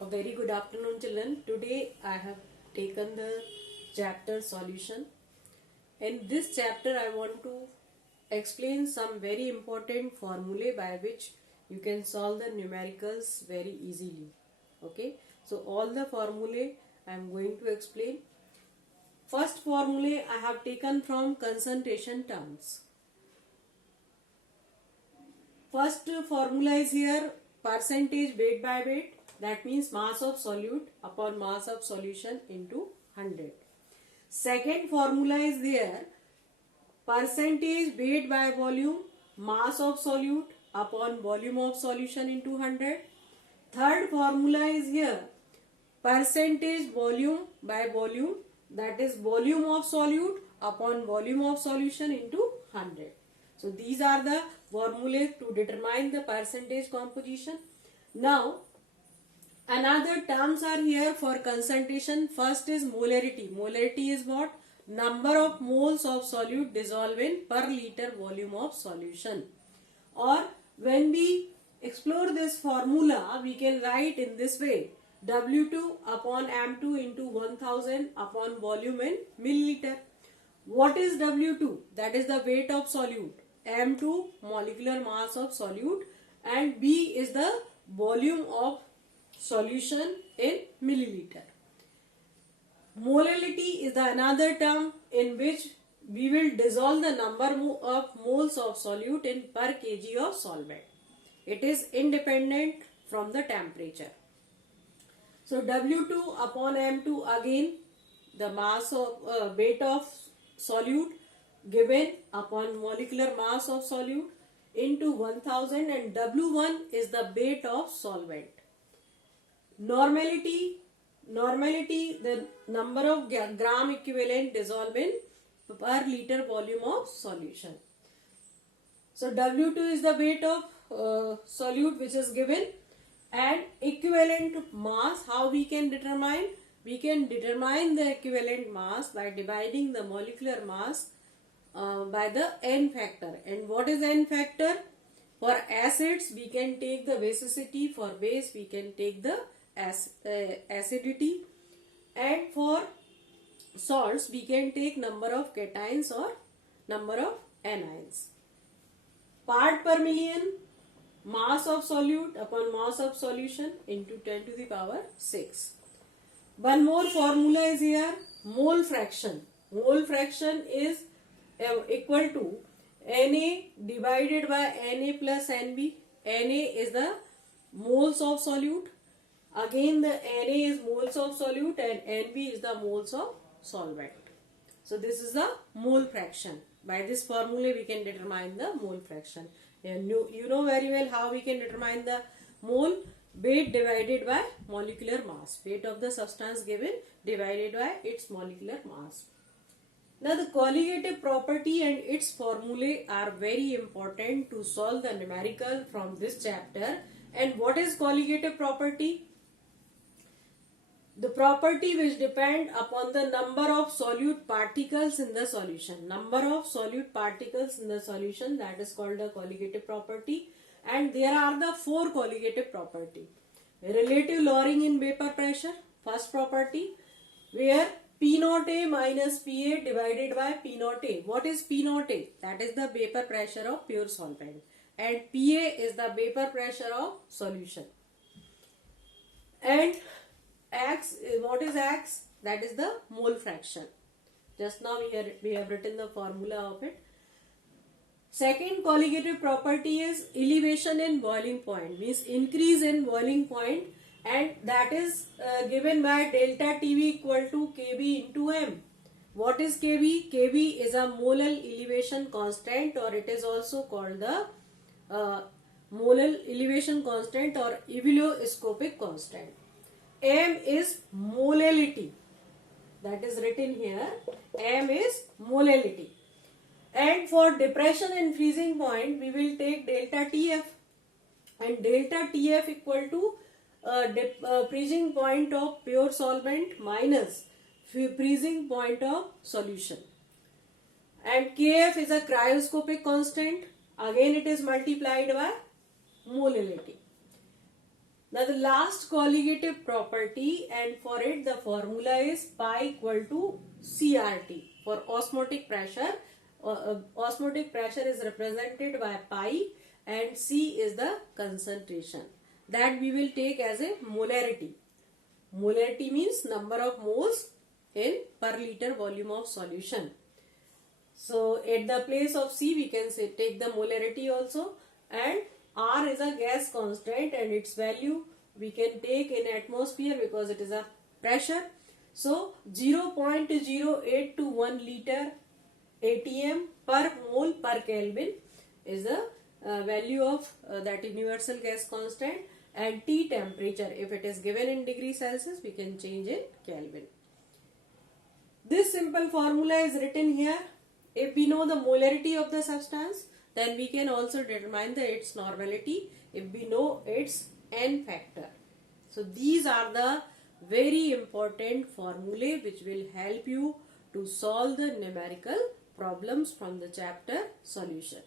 A very good afternoon, children. Today I have taken the chapter solution. In this chapter I want to explain some very important formulae by which you can solve the numericals very easily. Okay, so all the formulae I am going to explain. First formulae I have taken from concentration terms. First formula is here percentage weight by weight, that means mass of solute upon mass of solution into 100. Second formula is there percentage weight by volume, mass of solute upon volume of solution into 100. Third formula is here percentage volume by volume, that is volume of solute upon volume of solution into 100. So these are the formulae to determine the percentage composition. Now another terms are here for concentration. First is molarity. Molarity is what? Number of moles of solute dissolved in per liter volume of solution. Or when we explore this formula, we can write in this way: W2 upon M2 into 1000 upon volume in milliliter. What is W2? That is the weight of solute. M2 molecular mass of solute, and B is the volume of solution in milliliter. Molality is the another term in which we will dissolve the number of moles of solute in per kg of solvent. It is independent from the temperature. So W2 upon M2, again the mass of weight of solute given upon molecular mass of solute into 1000, and W1 is the weight of solvent. Normality, the number of gram equivalent dissolved in per liter volume of solution. So W2 is the weight of solute which is given, and equivalent mass, how we can determine? We can determine the equivalent mass by dividing the molecular mass by the n factor. And what is n factor? For acids we can take the basicity, for base we can take the acidity, and for salts we can take number of cations or number of anions. Part per million, mass of solute upon mass of solution into 10 to the power 6. One more formula is here, mole fraction. Mole fraction is equal to Na divided by Na plus Nb. Na is the moles of solute. Again the Na is moles of solute and Nb is the moles of solvent. So this is the mole fraction. By this formula we can determine the mole fraction. And you know very well how we can determine the mole: weight divided by molecular mass. Weight of the substance given divided by its molecular mass. Now the colligative property and its formulae are very important to solve the numerical from this chapter. And what is colligative property? The property which depend upon the number of solute particles in the solution. Number of solute particles in the solution, that is called the colligative property. And there are the four colligative property. Relative lowering in vapor pressure, first property, where P naught A minus PA divided by P naught A. What is P naught A? That is the vapor pressure of pure solvent. And PA is the vapor pressure of solution. And X, what is X? That is the mole fraction. Just now we have written the formula of it. Second colligative property is elevation in boiling point, means increase in boiling point, and that is given by delta TV equal to Kb into M. What is Kb? Kb is a molar elevation constant, or it is also called the molar elevation constant or ebullioscopic constant. M is molality, that is written here. M is molality. And for depression and freezing point we will take delta TF, and delta TF equal to freezing point of pure solvent minus freezing point of solution. And Kf is a cryoscopic constant, again it is multiplied by molality. Now the last colligative property, and for it the formula is pi equal to CRT for osmotic pressure. Osmotic pressure is represented by pi and C is the concentration that we will take as a molarity. Molarity means number of moles in per liter volume of solution. So at the place of C we can say take the molarity also, and R is a gas constant and its value we can take in atmosphere because it is a pressure. So 0.0821 liter ATM per mole per Kelvin is the value of that universal gas constant, and T temperature, if it is given in degree Celsius, we can change in Kelvin. This simple formula is written here. If we know the molarity of the substance, then we can also determine its normality if we know its N factor. So these are the very important formulae which will help you to solve the numerical problems from the chapter solution.